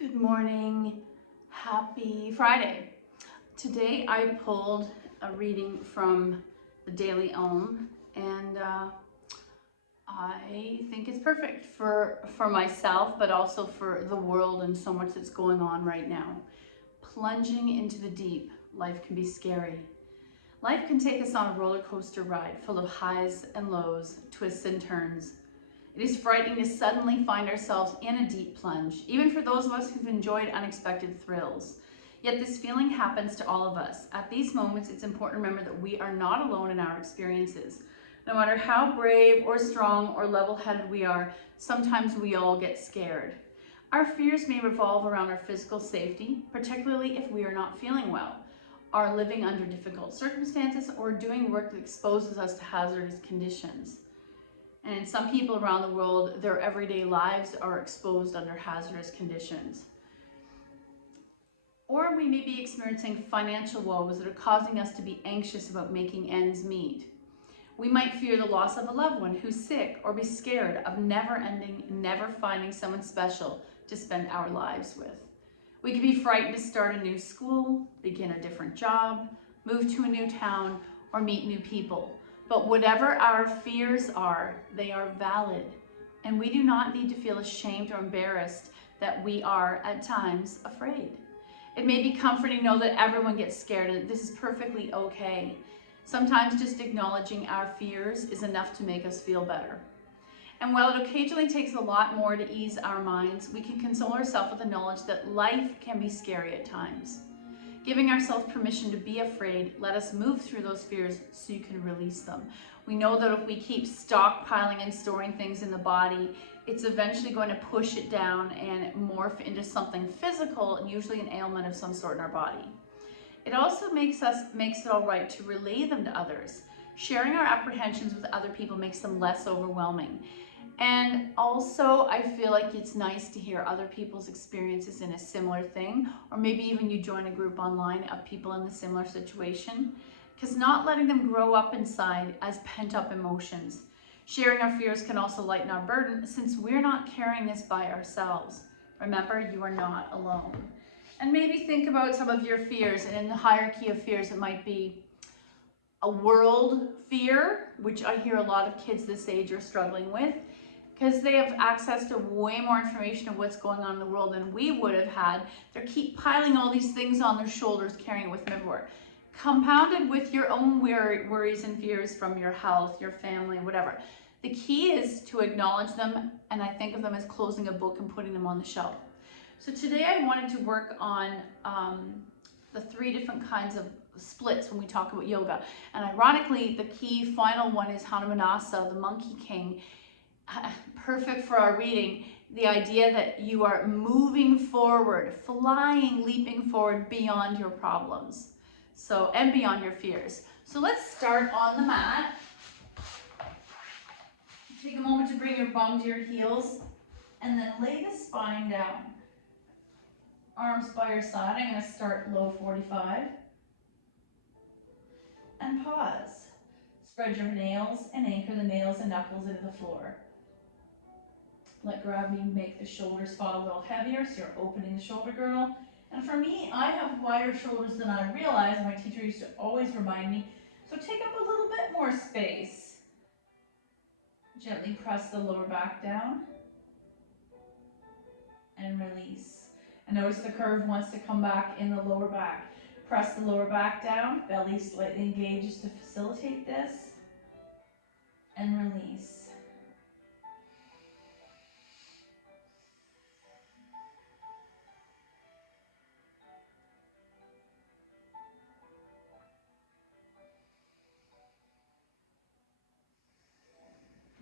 Good morning. Happy Friday. Today I pulled a reading from the Daily Om, and I think it's perfect for myself, but also for the world and so much that's going on right now. Plunging into the deep, life can be scary. Life can take us on a roller coaster ride full of highs and lows, twists and turns. It is frightening to suddenly find ourselves in a deep plunge, even for those of us who've enjoyed unexpected thrills. Yet this feeling happens to all of us. At these moments, it's important to remember that we are not alone in our experiences. No matter how brave or strong or level-headed we are, sometimes we all get scared. Our fears may revolve around our physical safety, particularly if we are not feeling well, are living under difficult circumstances, or doing work that exposes us to hazardous conditions. And some people around the world, their everyday lives are exposed under hazardous conditions. Or we may be experiencing financial woes that are causing us to be anxious about making ends meet. We might fear the loss of a loved one who's sick, or be scared of never finding someone special to spend our lives with. We could be frightened to start a new school, begin a different job, move to a new town, or meet new people. But whatever our fears are, they are valid. And we do not need to feel ashamed or embarrassed that we are, at times, afraid. It may be comforting to know that everyone gets scared and that this is perfectly okay. Sometimes just acknowledging our fears is enough to make us feel better. And while it occasionally takes a lot more to ease our minds, we can console ourselves with the knowledge that life can be scary at times. Giving ourselves permission to be afraid, let us move through those fears so you can release them. We know that if we keep stockpiling and storing things in the body, it's eventually going to push it down and morph into something physical, and usually an ailment of some sort in our body. It also makes it all right to relay them to others. Sharing our apprehensions with other people makes them less overwhelming. And also, I feel like it's nice to hear other people's experiences in a similar thing, or maybe even you join a group online of people in a similar situation, because not letting them grow up inside as pent-up emotions. Sharing our fears can also lighten our burden, since we're not carrying this by ourselves. Remember, you are not alone. And maybe think about some of your fears, and in the hierarchy of fears, it might be a world fear, which I hear a lot of kids this age are struggling with, because they have access to way more information of what's going on in the world than we would have had. They keep piling all these things on their shoulders, carrying it with them everywhere. Compounded with your own worries and fears from your health, your family, whatever. The key is to acknowledge them, and I think of them as closing a book and putting them on the shelf. So today I wanted to work on the 3 different kinds of splits when we talk about yoga. And ironically, the key final one is Hanumanasa, the Monkey King. Perfect for our reading, the idea that you are moving forward, flying, leaping forward beyond your problems, and beyond your fears. So let's start on the mat. Take a moment to bring your bum to your heels, and then lay the spine down. Arms by your side. I'm going to start low 45. And pause. Spread your nails and anchor the nails and knuckles into the floor. Let gravity make the shoulders fall a little heavier, so you're opening the shoulder girdle. And for me, I have wider shoulders than I realized. My teacher used to always remind me, so take up a little bit more space. Gently press the lower back down and release. And notice the curve wants to come back in the lower back. Press the lower back down, belly slightly engages to facilitate this, and release.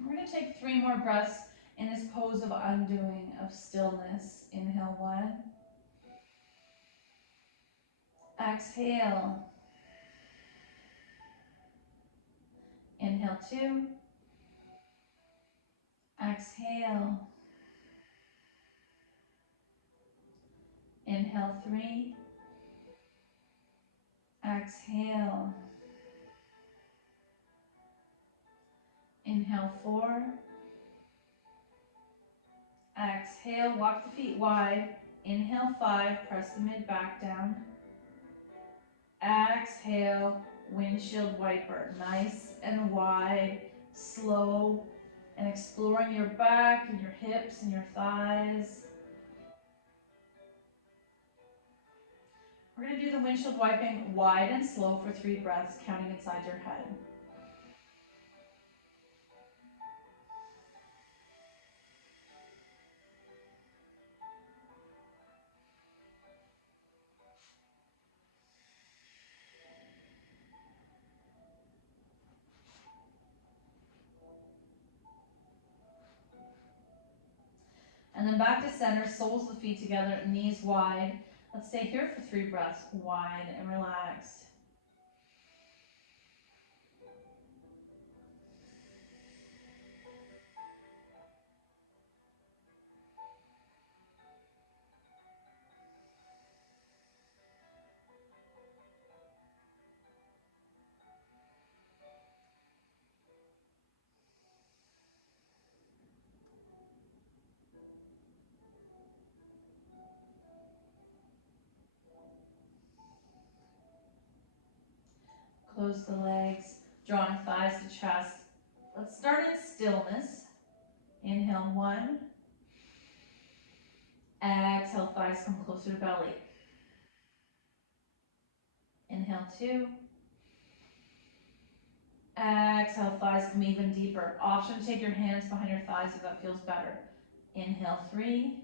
We're going to take 3 more breaths in this pose of undoing, of stillness. Inhale 1. Exhale. Inhale 2. Exhale. Inhale 3. Exhale. Inhale 4. Exhale, walk the feet wide. Inhale 5, press the mid back down. Exhale, windshield wiper. Nice and wide, slow, and exploring your back and your hips and your thighs. We're going to do the windshield wiping wide and slow for 3 breaths, counting inside your head. And then back to center, soles of the feet together, knees wide. Let's stay here for 3 breaths, wide and relaxed. Close the legs, drawing thighs to chest. Let's start in stillness. Inhale 1. Exhale, thighs come closer to belly. Inhale 2. Exhale, thighs come even deeper. Option to take your hands behind your thighs if that feels better. Inhale 3.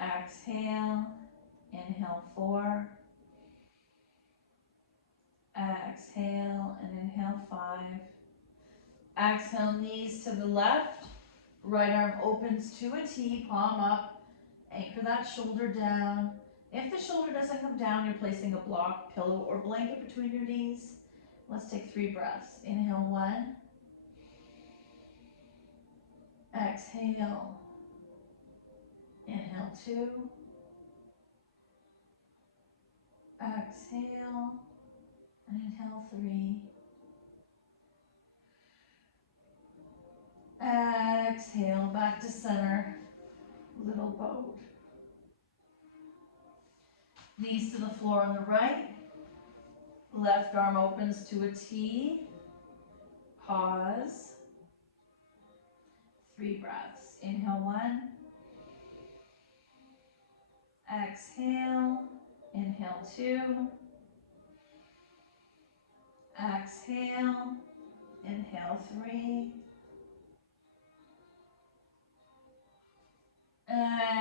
Exhale. Inhale 4. Exhale and inhale 5. Exhale, knees to the left. Right arm opens to a T, palm up. Anchor that shoulder down. If the shoulder doesn't come down, you're placing a block, pillow, or blanket between your knees. Let's take 3 breaths. Inhale 1. Exhale. Inhale 2. Exhale. And inhale 3. Exhale, back to center. Little boat. Knees to the floor on the right. Left arm opens to a T. Pause. 3 breaths. Inhale 1. Exhale. Inhale 2. Exhale. Inhale 3.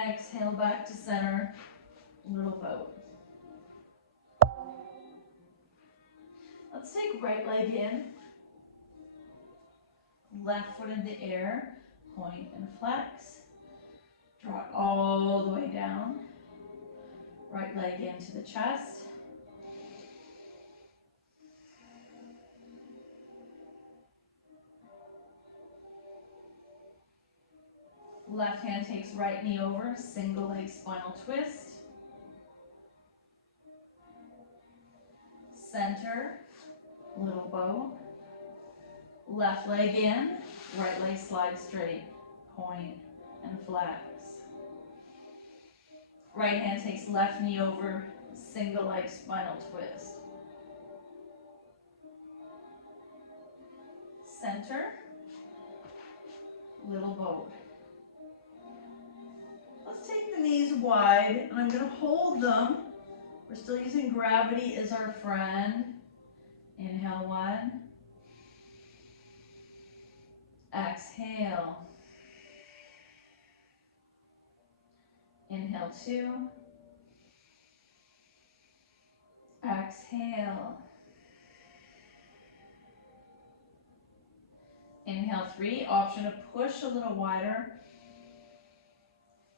Exhale, back to center. Little boat. Let's take right leg in. Left foot in the air. Point and flex. Draw it all the way down. Right leg into the chest. Left hand takes right knee over, single leg spinal twist. Center, little boat. Left leg in, right leg slides straight, point and flex. Right hand takes left knee over, single leg spinal twist. Center, little boat. Let's take the knees wide, and I'm going to hold them. We're still using gravity as our friend. Inhale 1. Exhale. Inhale 2. Exhale. Inhale 3. Option to push a little wider.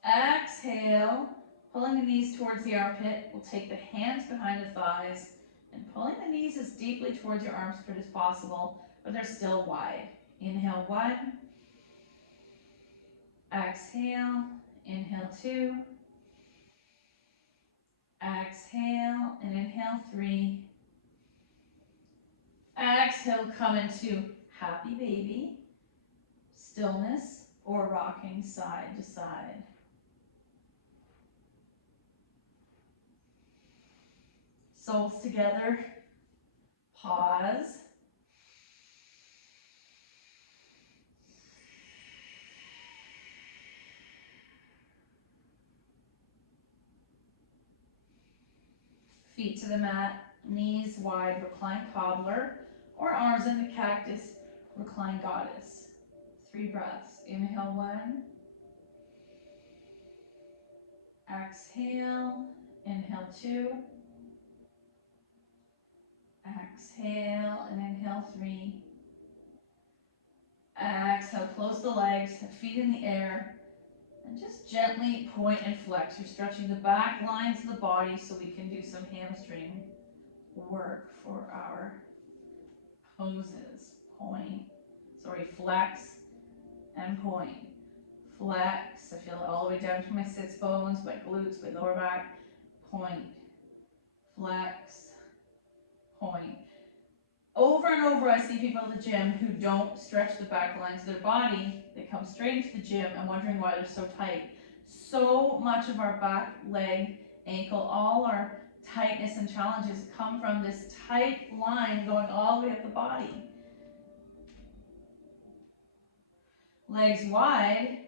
Exhale. Pulling the knees towards the armpit. We'll take the hands behind the thighs and pulling the knees as deeply towards your arm pit as possible, but they're still wide. Inhale 1. Exhale. Inhale 2. Exhale and inhale 3. Exhale, come into happy baby. Stillness. or rocking side to side. Soles together, pause. Feet to the mat, knees wide, recline cobbler, or arms in the cactus, recline goddess. 3 breaths. Inhale 1. Exhale. Inhale 2. Exhale and inhale 3. Exhale, close the legs, feet in the air, and just gently point and flex. You're stretching the back lines of the body so we can do some hamstring work for our poses. Flex and point. Flex, I feel it all the way down to my sits bones, my glutes, my lower back. Point, flex, point. Over and over, I see people in the gym who don't stretch the back lines of their body. They come straight into the gym and wondering why they're so tight. So much of our back, leg, ankle, all our tightness and challenges come from this tight line going all the way up the body. Legs wide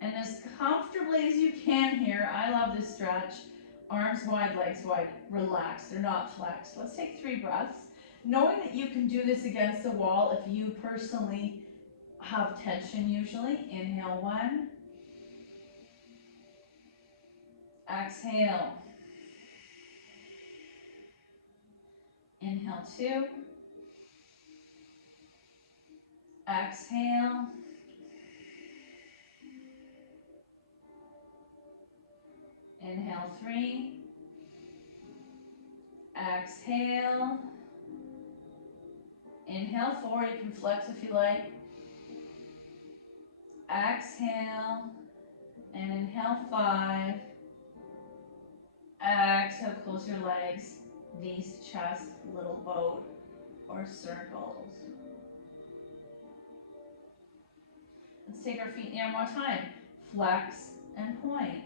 and as comfortably as you can here. I love this stretch. Arms wide, legs wide. Relax, they're not flexed. Let's take 3 breaths. Knowing that you can do this against the wall if you personally have tension usually. Inhale 1. Exhale. Inhale 2. Exhale. Inhale 3. Exhale. Inhale 4. You can flex if you like. Exhale. And inhale 5. Exhale, close your legs. Knees to chest, little boat or circles. Let's take our feet in the air one more time. Flex and point.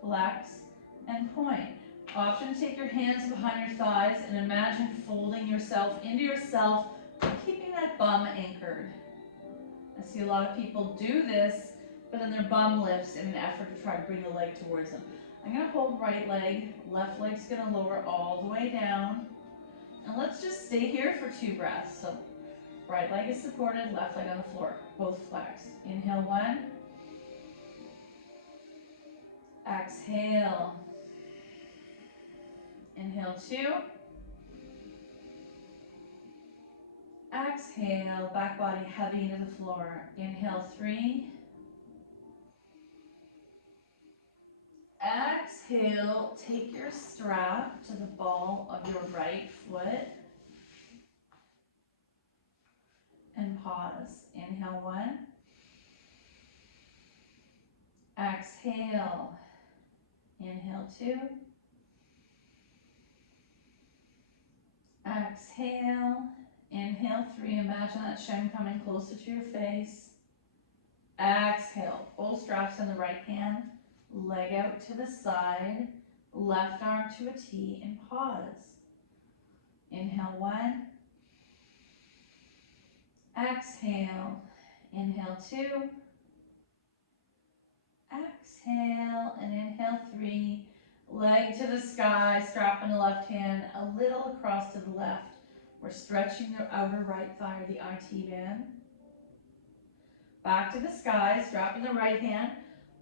Flex and point. Option to take your hands behind your thighs and imagine folding yourself into yourself, keeping that bum anchored. I see a lot of people do this, but then their bum lifts in an effort to try to bring the leg towards them. I'm going to hold right leg, left leg's going to lower all the way down. And let's just stay here for 2 breaths. So right leg is supported, left leg on the floor, both flexed. Inhale 1. Exhale. Inhale 2. Exhale, back body heavy into the floor. Inhale 3. Exhale, take your strap to the ball of your right foot. And pause. Inhale 1. Exhale. Inhale 2. Exhale. Inhale 3. Imagine that shin coming closer to your face. Exhale. Both straps in the right hand. Leg out to the side. Left arm to a T and pause. Inhale 1. Exhale. Inhale 2. Exhale and inhale 3. Leg to the sky, strap in the left hand, a little across to the left. We're stretching the outer right thigh, the IT band. Back to the sky, strap in the right hand.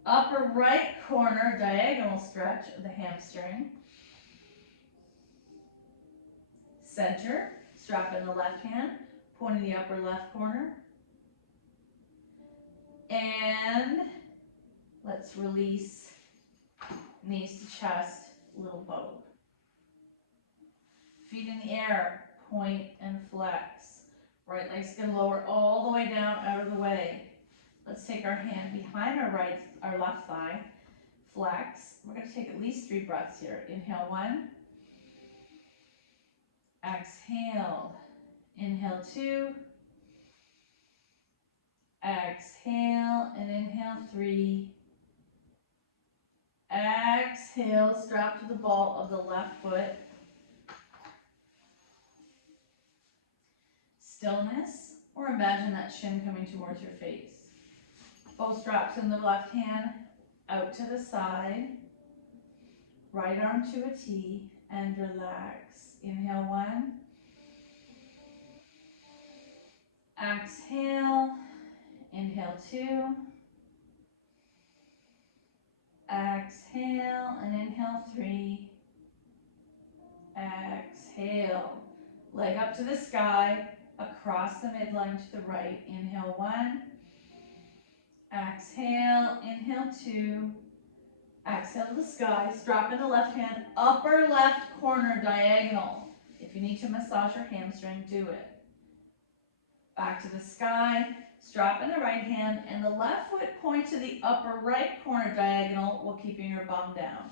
Upper right corner, diagonal stretch of the hamstring. Center, strap in the left hand, point in the upper left corner. And let's release knees to chest, little bow. Feet in the air, point and flex. Right leg's gonna lower all the way down, out of the way. Let's take our hand behind our left thigh, flex. We're gonna take at least 3 breaths here. Inhale 1. Exhale. Inhale 2. Exhale and inhale 3. Exhale, strap to the ball of the left foot. Stillness, or imagine that shin coming towards your face. Both straps in the left hand, out to the side. Right arm to a T, and relax. Inhale 1. Exhale, inhale 2. Exhale and inhale 3. Exhale. Leg up to the sky, across the midline to the right. Inhale 1. Exhale, inhale 2. Exhale to the sky, strap in the left hand, upper left corner diagonal. If you need to massage your hamstring, do it. Back to the sky, strap in the right hand, and the left foot point to the upper right corner diagonal while keeping your bum down.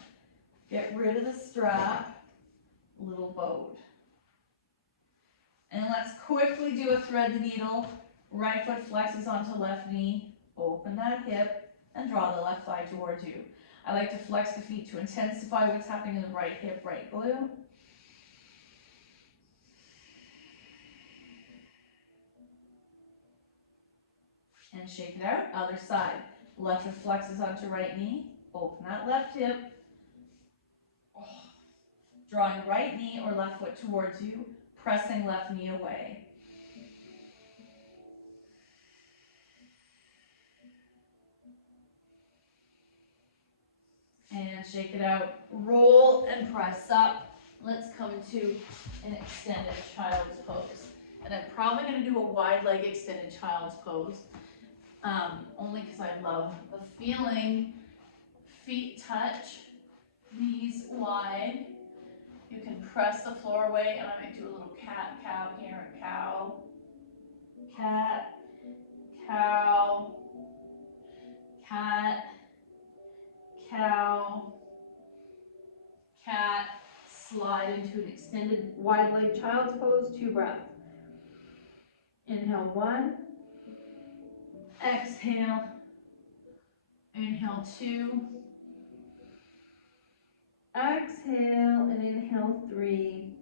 Get rid of the strap, little bowed. And let's quickly do a thread the needle. Right foot flexes onto left knee, open that hip, and draw the left thigh towards you. I like to flex the feet to intensify what's happening in the right hip, right glute. And shake it out, other side. Left foot flexes onto right knee, open that left hip. Drawing right knee or left foot towards you, pressing left knee away. And shake it out, roll and press up. Let's come to an extended child's pose. And I'm probably gonna do a wide leg extended child's pose, only because I love the feeling. Feet touch, knees wide. You can press the floor away, and I might do a little cat, cow here, cow, cat, cow, cat, cow, cat, slide into an extended wide leg child's pose, 2 breaths. Inhale 1, exhale, inhale 2, exhale and inhale 3,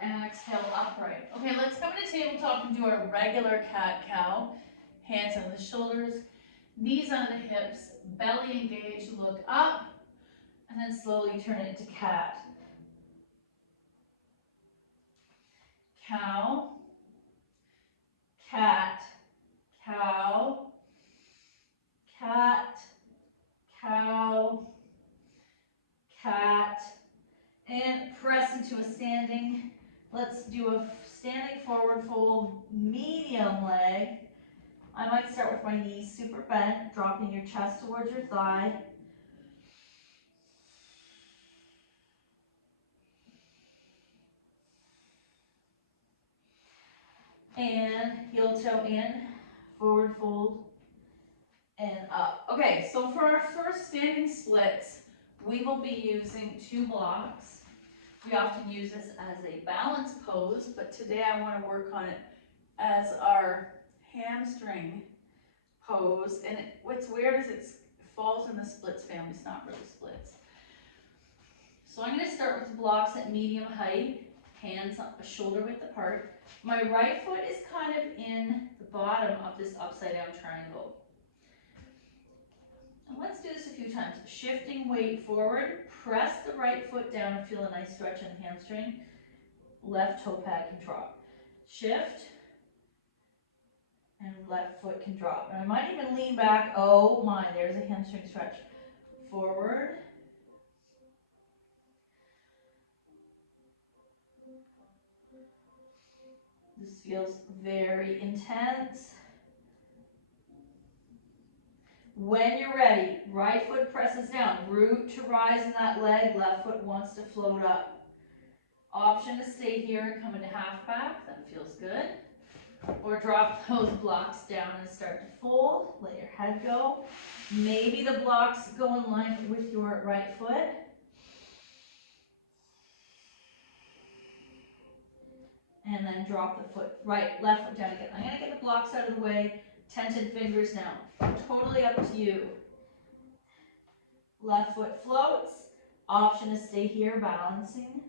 exhale upright. Okay, let's come to tabletop and do our regular cat cow. Hands on the shoulders, knees on the hips, belly engaged, look up, and then slowly turn it to cat. Cow, cat, cow, cat, cow, cat, and press into a standing. Let's do a standing forward fold, medium leg. I might start with my knees super bent, dropping your chest towards your thigh. And heel toe in, forward fold, and up. Okay, so for our first standing splits, we will be using 2 blocks. We often use this as a balance pose, but today I want to work on it as our hamstring pose. And what's weird is it falls in the splits family, it's not really splits. So I'm going to start with the blocks at medium height, hands up, shoulder width apart. My right foot is kind of in the bottom of this upside down triangle. And let's do this a few times. Shifting weight forward, press the right foot down and feel a nice stretch in the hamstring. Left toe pad can drop. Shift, and left foot can drop. And I might even lean back. Oh my, there's a hamstring stretch. Forward. This feels very intense. When you're ready, right foot presses down, root to rise in that leg, left foot wants to float up. Option to stay here and come into half back, that feels good. Or drop those blocks down and start to fold, let your head go. Maybe the blocks go in line with your right foot. and then drop the foot, left foot down again. I'm gonna get the blocks out of the way, tension fingers now. Totally up to you. Left foot floats. Option to stay here balancing.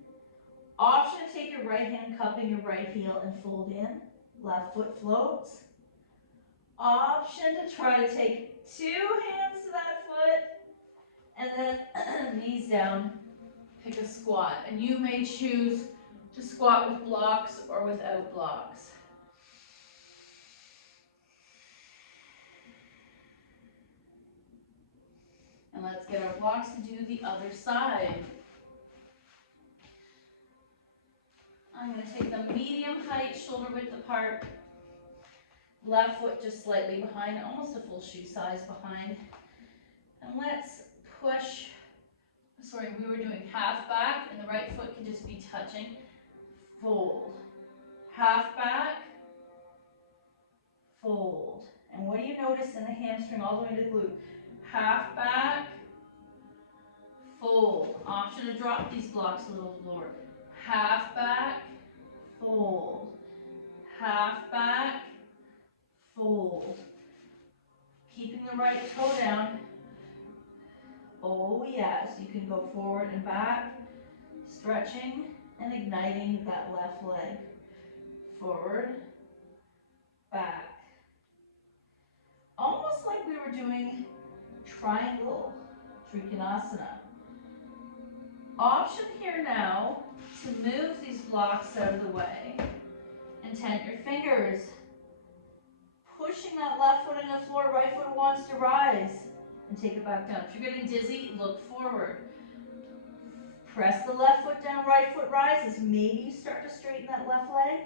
Option to take your right hand, cupping your right heel and fold in. Left foot floats. Option to try to take 2 hands to that foot and then knees down. Pick a squat, and you may choose to squat with blocks or without blocks. And let's get our blocks to do the other side. I'm going to take them medium height, shoulder width apart. Left foot just slightly behind, almost a full shoe size behind. And let's push, sorry, we were doing half back, and the right foot can just be touching. Fold. Half back, fold. And what do you notice in the hamstring all the way to the glute? Half back, fold. Option to drop these blocks a little lower. Half back, fold. Half back, fold. Keeping the right toe down. Oh yes, you can go forward and back, stretching and igniting that left leg. Forward, back. Almost like we were doing triangle Trikonasana. Option here now to move these blocks out of the way and tent your fingers. Pushing that left foot in the floor, right foot wants to rise and take it back down. If you're getting dizzy, look forward. Press the left foot down, right foot rises. Maybe you start to straighten that left leg.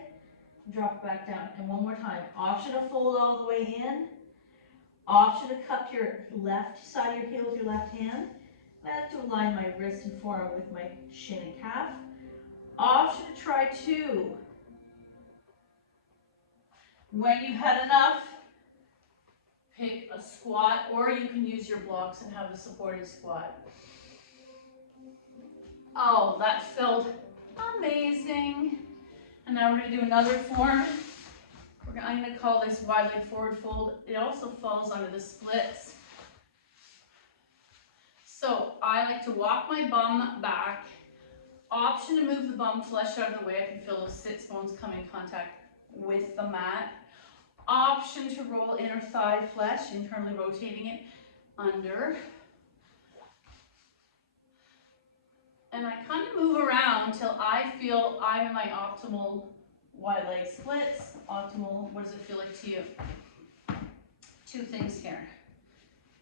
Drop it back down. And one more time. Option to fold all the way in. Option to cup your left side of your heel with your left hand. I have to align my wrist and forearm with my shin and calf. Option to try 2. When you've had enough, pick a squat, or you can use your blocks and have a supported squat. Oh, that felt amazing. And now we're going to do another form. I'm going to call this wide leg forward fold. It also falls under the splits. So I like to walk my bum back. Option to move the bum flesh out of the way. I can feel those sits bones come in contact with the mat. Option to roll inner thigh flesh, internally rotating it under. And I kind of move around till I feel I'm in my optimal wide leg splits. Optimal, what does it feel like to you? 2 things here.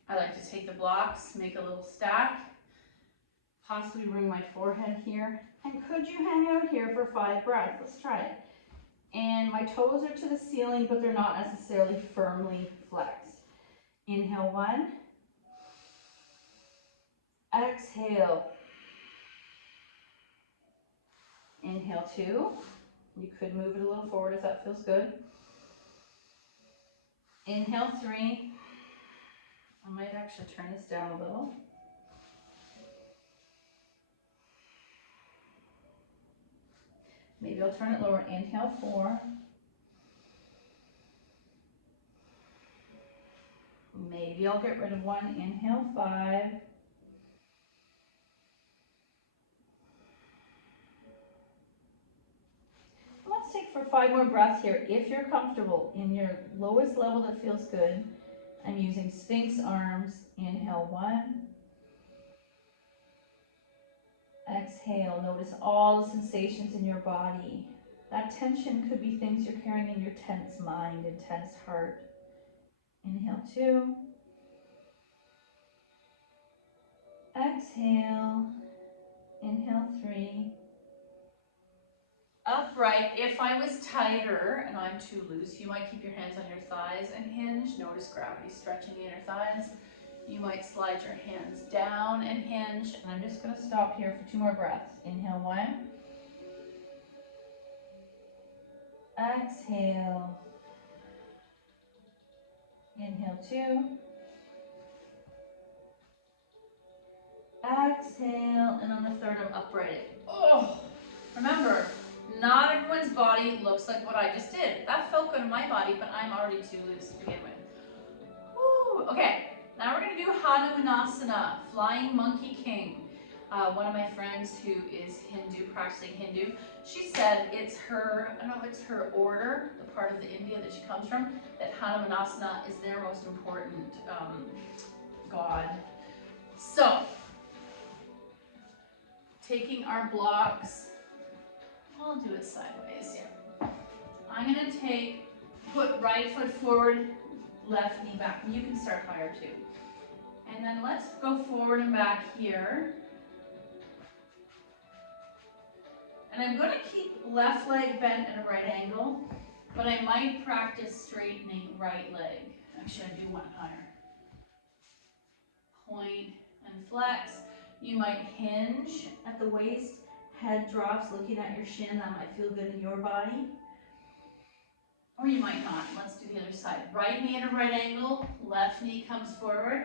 I like to take the blocks, make a little stack, possibly bring my forehead here. And could you hang out here for 5 breaths? Let's try it. And my toes are to the ceiling, but they're not necessarily firmly flexed. Inhale 1. Exhale. Inhale 2. You could move it a little forward if that feels good. Inhale 3. I might actually turn this down a little. Maybe I'll turn it lower. Inhale 4. Maybe I'll get rid of 1. Inhale 5. Let's take for 5 more breaths here. If you're comfortable in your lowest level that feels good, I'm using Sphinx arms. Inhale 1. Exhale. Notice all the sensations in your body. That tension could be things you're carrying in your tense mind and tense heart. Inhale 2. Exhale. Inhale 3. Upright. If I was tighter and I'm too loose, you might keep your hands on your thighs and hinge. Notice gravity stretching the inner thighs. You might slide your hands down and hinge. And I'm just going to stop here for 2 more breaths. Inhale 1. Exhale. Inhale 2. Exhale. And on the third, I'm upright. Oh, remember, not everyone's body looks looks like what I just did. That felt good in my body, but I'm already too loose to begin with. Woo. Okay, now we're gonna do Hanumanasana, Flying Monkey King. One of my friends who is Hindu, practicing Hindu, she said it's her, I don't know if it's her order, the part of the India that she comes from, that Hanumanasana is their most important god. So, taking our blocks, I'll do it sideways. I'm gonna put right foot forward, left knee back. You can start higher too. And then let's go forward and back here. And I'm gonna keep left leg bent at a right angle, but I might practice straightening right leg. Actually, I do one higher. Point and flex. You might hinge at the waist, head drops, looking at your shin. That might feel good in your body. Or you might not. Let's do the other side. Right knee at a right angle, left knee comes forward.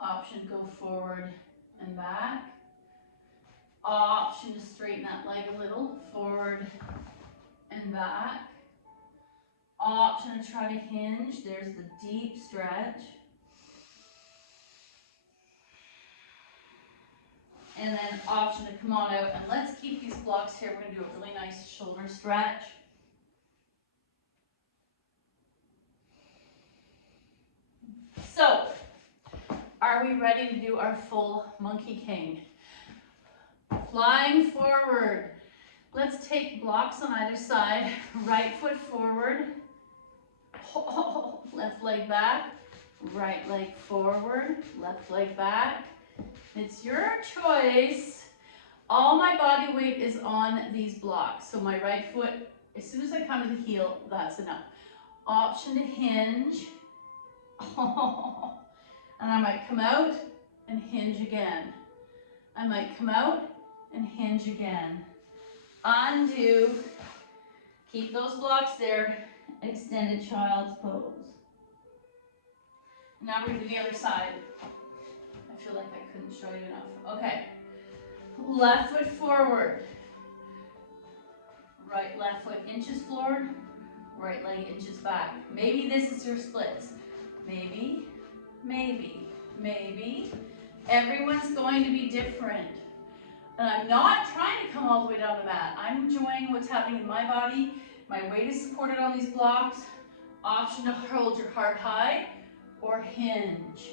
Option, go forward and back. Option to straighten that leg a little, forward and back. Option to try to hinge, there's the deep stretch. And then option to come on out, and let's keep these blocks here. We're gonna do a really nice shoulder stretch. So, are we ready to do our full Monkey King? Flying forward. Let's take blocks on either side. Right foot forward. Left leg back. Right leg forward. Left leg back. It's your choice. All my body weight is on these blocks. So my right foot, as soon as I come to the heel, that's enough. Option to hinge. And I might come out and hinge again. I might come out and hinge again. Undo. Keep those blocks there. Extended child's pose. Now we're going to do the other side. I feel like I couldn't show you enough. Okay. Left foot forward. Right left foot inches forward. Right leg inches back. Maybe this is your splits. Maybe. Maybe, maybe. Everyone's going to be different. And I'm not trying to come all the way down the mat. I'm enjoying what's happening in my body. My weight is supported on these blocks. Option to hold your heart high or hinge.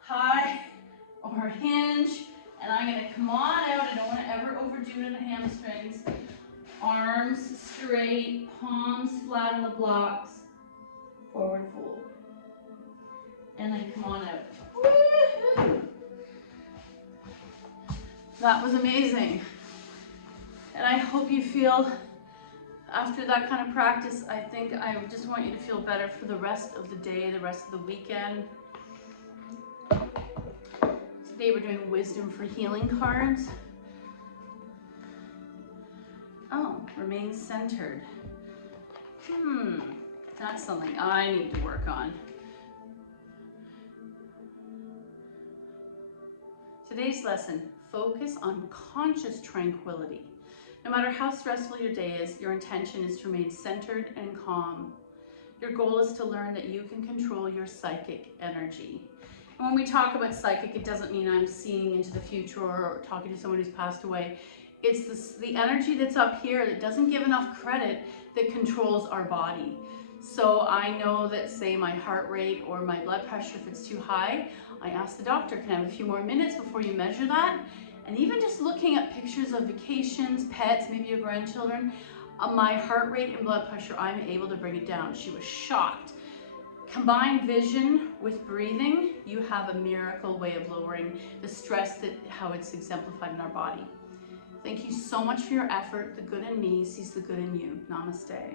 High or hinge. And I'm going to come on out. I don't want to ever overdo it in the hamstrings. Arms straight, palms flat on the blocks. Forward fold. And then come on out. Woo-hoo. That was amazing. And I hope you feel, after that kind of practice, I think I just want you to feel better for the rest of the day, the rest of the weekend. Today we're doing wisdom for healing cards. Oh, remain centered. That's something I need to work on. Today's lesson, focus on conscious tranquility. No matter how stressful your day is, your intention is to remain centered and calm. Your goal is to learn that you can control your psychic energy. And when we talk about psychic, it doesn't mean I'm seeing into the future or talking to someone who's passed away. It's the energy that's up here that doesn't give enough credit that controls our body. So I know that, say, my heart rate or my blood pressure, if it's too high, I ask the doctor, can I have a few more minutes before you measure that? And even just looking at pictures of vacations, pets, maybe your grandchildren, my heart rate and blood pressure, I'm able to bring it down. She was shocked. Combine vision with breathing, you have a miracle way of lowering the stress, that how it's exemplified in our body. Thank you so much for your effort. The good in me sees the good in you. Namaste.